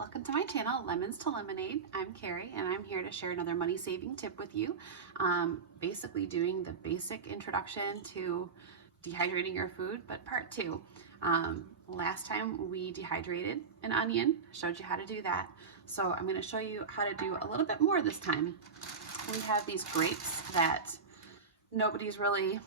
welcome to my channel, Lemons to Lemonade. I'm Carrie and I'm here to share another money saving tip with you. Basically doing the basic introduction to dehydrating your food, but part two. Last time we dehydrated an onion, showed you how to do that. So I'm going to show you how to do a little bit more this time. We have these grapes that nobody's really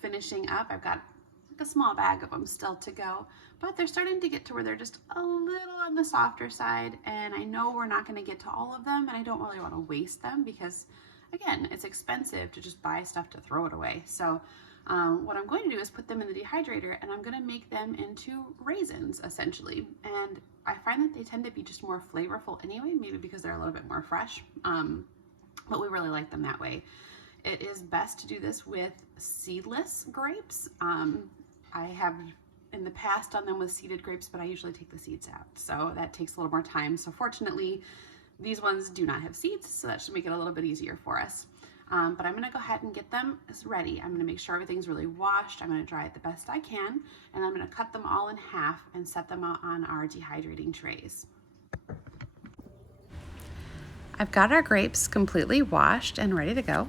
finishing up. I've got like a small bag of them still to go, but they're starting to get to where they're just a little on the softer side, and I know we're not going to get to all of them, and I don't really want to waste them because again, it's expensive to just buy stuff to throw it away. So what I'm going to do is put them in the dehydrator, and I'm going to make them into raisins essentially, and I find that they tend to be just more flavorful anyway, maybe because they're a little bit more fresh, but we really like them that way. It is best to do this with seedless grapes. I have in the past done them with seeded grapes, but I usually take the seeds out, so that takes a little more time. So fortunately, these ones do not have seeds, so that should make it a little bit easier for us. But I'm gonna go ahead and get them ready. I'm gonna make sure everything's really washed. I'm gonna dry it the best I can, and I'm gonna cut them all in half and set them out on our dehydrating trays. I've got our grapes completely washed and ready to go.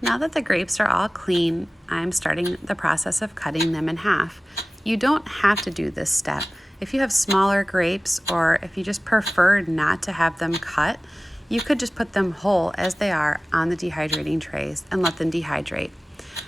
Now that the grapes are all clean, I'm starting the process of cutting them in half. You don't have to do this step. If you have smaller grapes, or if you just prefer not to have them cut, you could just put them whole as they are on the dehydrating trays and let them dehydrate.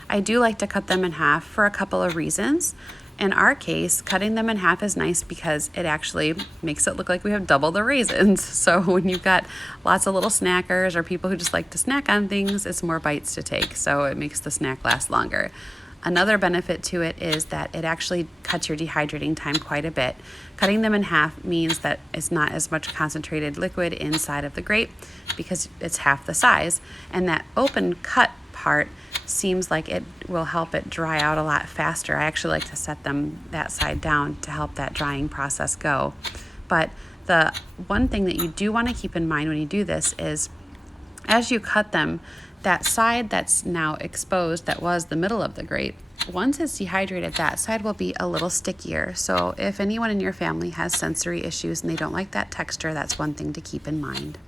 I do like to cut them in half for a couple of reasons. In our case, cutting them in half is nice because it actually makes it look like we have double the raisins. So when you've got lots of little snackers or people who just like to snack on things, it's more bites to take, so it makes the snack last longer. Another benefit to it is that it actually cuts your dehydrating time quite a bit. Cutting them in half means that it's not as much concentrated liquid inside of the grape because it's half the size, and that open cut part seems like it will help it dry out a lot faster. I actually like to set them that side down to help that drying process go. But the one thing that you do want to keep in mind when you do this is, as you cut them, that side that's now exposed, that was the middle of the grape, once it's dehydrated, that side will be a little stickier. So if anyone in your family has sensory issues and they don't like that texture, that's one thing to keep in mind.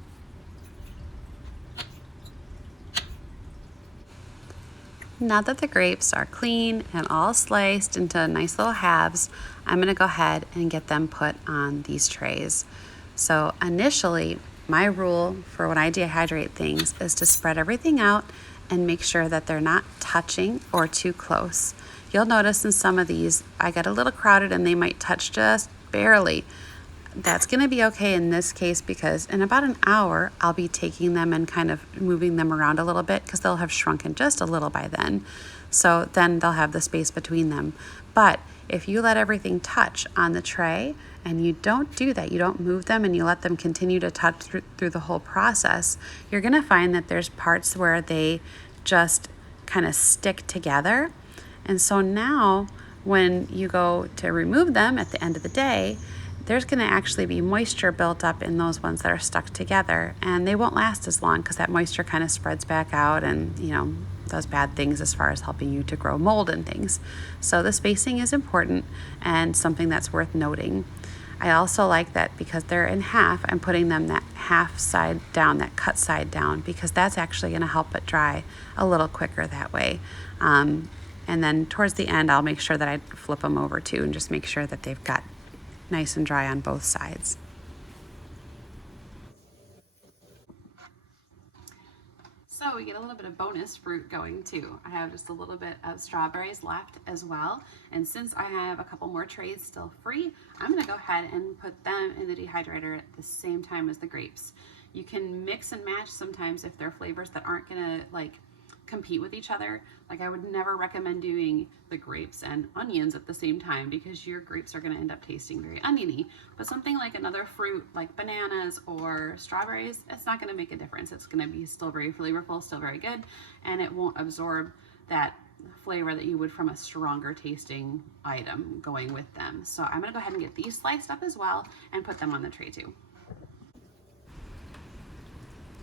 Now that the grapes are clean and all sliced into nice little halves, I'm going to go ahead and get them put on these trays. So initially, my rule for when I dehydrate things is to spread everything out and make sure that they're not touching or too close. You'll notice in some of these, I get a little crowded and they might touch just barely. That's going to be okay in this case because in about an hour, I'll be taking them and kind of moving them around a little bit because they'll have shrunken just a little by then. So then they'll have the space between them. But if you let everything touch on the tray and you don't do that, you don't move them and you let them continue to touch through the whole process, you're going to find that there's parts where they just kind of stick together. And so now when you go to remove them at the end of the day, there's going to actually be moisture built up in those ones that are stuck together, and they won't last as long because that moisture kind of spreads back out and, does bad things as far as helping you to grow mold and things. So the spacing is important and something that's worth noting. I also like that because they're in half, I'm putting them that half side down, that cut side down, because that's actually going to help it dry a little quicker that way. And then towards the end, I'll make sure that I flip them over too and just make sure that they've got nice and dry on both sides. So we get a little bit of bonus fruit going too. I have just a little bit of strawberries left as well. And since I have a couple more trays still free, I'm gonna go ahead and put them in the dehydrator at the same time as the grapes. You can mix and match sometimes if they're flavors that aren't gonna compete with each other. I would never recommend doing the grapes and onions at the same time because your grapes are going to end up tasting very oniony. But something like another fruit like bananas or strawberries, it's not going to make a difference. It's going to be still very flavorful, still very good, and it won't absorb that flavor that you would from a stronger tasting item going with them. So I'm going to go ahead and get these sliced up as well and put them on the tray too.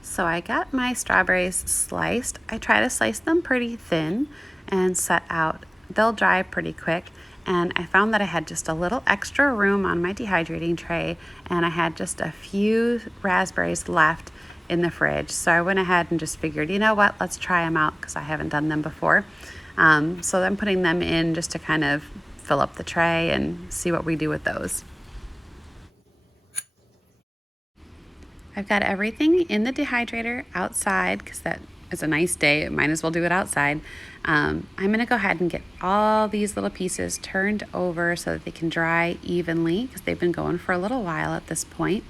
So I got my strawberries sliced. I try to slice them pretty thin and set out. They'll dry pretty quick, and I found that I had just a little extra room on my dehydrating tray, and I had just a few raspberries left in the fridge. So I went ahead and just figured, you know what, let's try them out because I haven't done them before. So I'm putting them in just to kind of fill up the tray and see what we do with those. I've got everything in the dehydrator outside because that is a nice day. Might as well do it outside. I'm going to go ahead and get all these little pieces turned over so that they can dry evenly because they've been going for a little while at this point.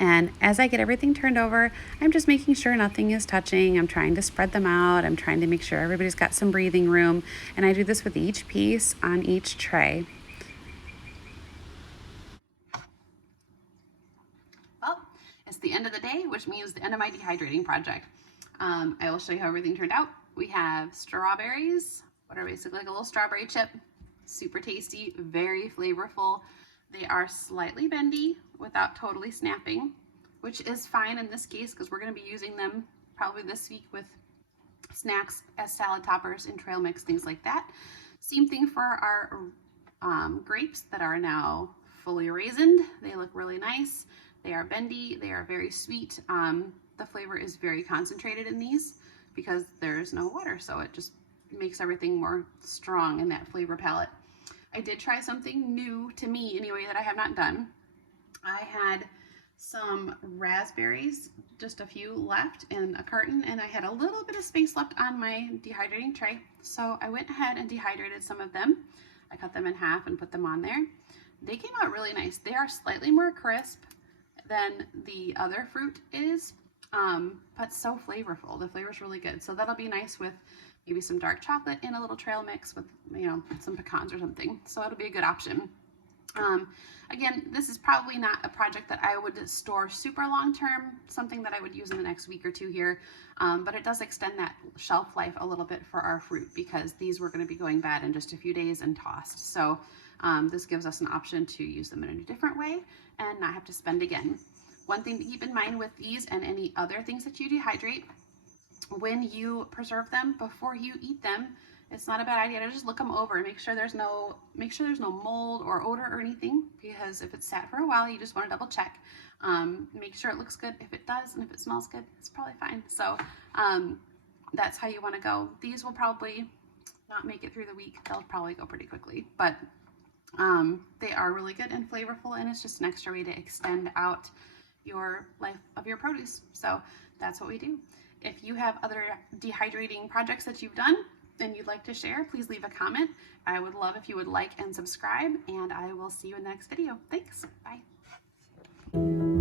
And as I get everything turned over, I'm just making sure nothing is touching. I'm trying to spread them out. I'm trying to make sure everybody's got some breathing room. And I do this with each piece on each tray. Well, it's the end of the day, which means the end of my dehydrating project. I will show you how everything turned out. We have strawberries, what are basically like a little strawberry chip. Super tasty, very flavorful. They are slightly bendy without totally snapping, which is fine in this case because we're going to be using them probably this week with snacks as salad toppers and trail mix, things like that. Same thing for our grapes that are now fully raisined. They look really nice. They are bendy. They are very sweet. The flavor is very concentrated in these because there's no water, so it just makes everything more strong in that flavor palette. I did try something new to me anyway that I have not done. I had some raspberries, just a few left in a carton, and I had a little bit of space left on my dehydrating tray. So I went ahead and dehydrated some of them. I cut them in half and put them on there. They came out really nice. They are slightly more crisp than the other fruit is, but so flavorful. The flavor's really good. So that'll be nice with maybe some dark chocolate in a little trail mix with, you know, some pecans or something. So it'll be a good option. Again, this is probably not a project that I would store super long term, something that I would use in the next week or two here, but it does extend that shelf life a little bit for our fruit because these were going to be going bad in just a few days and tossed. So this gives us an option to use them in a different way and not have to spend again. One thing to keep in mind with these and any other things that you dehydrate, when you preserve them before you eat them, it's not a bad idea to just look them over and make sure there's no mold or odor or anything, because if it's sat for a while, you just want to double check. Make sure it looks good. If it does, and if it smells good, it's probably fine. So that's how you want to go. These will probably not make it through the week. They'll probably go pretty quickly, but they are really good and flavorful, and it's just an extra way to extend out your life of your produce. So that's what we do. If you have other dehydrating projects that you've done and you'd like to share, please leave a comment. I would love if you would like and subscribe, and I will see you in the next video. Thanks. Bye.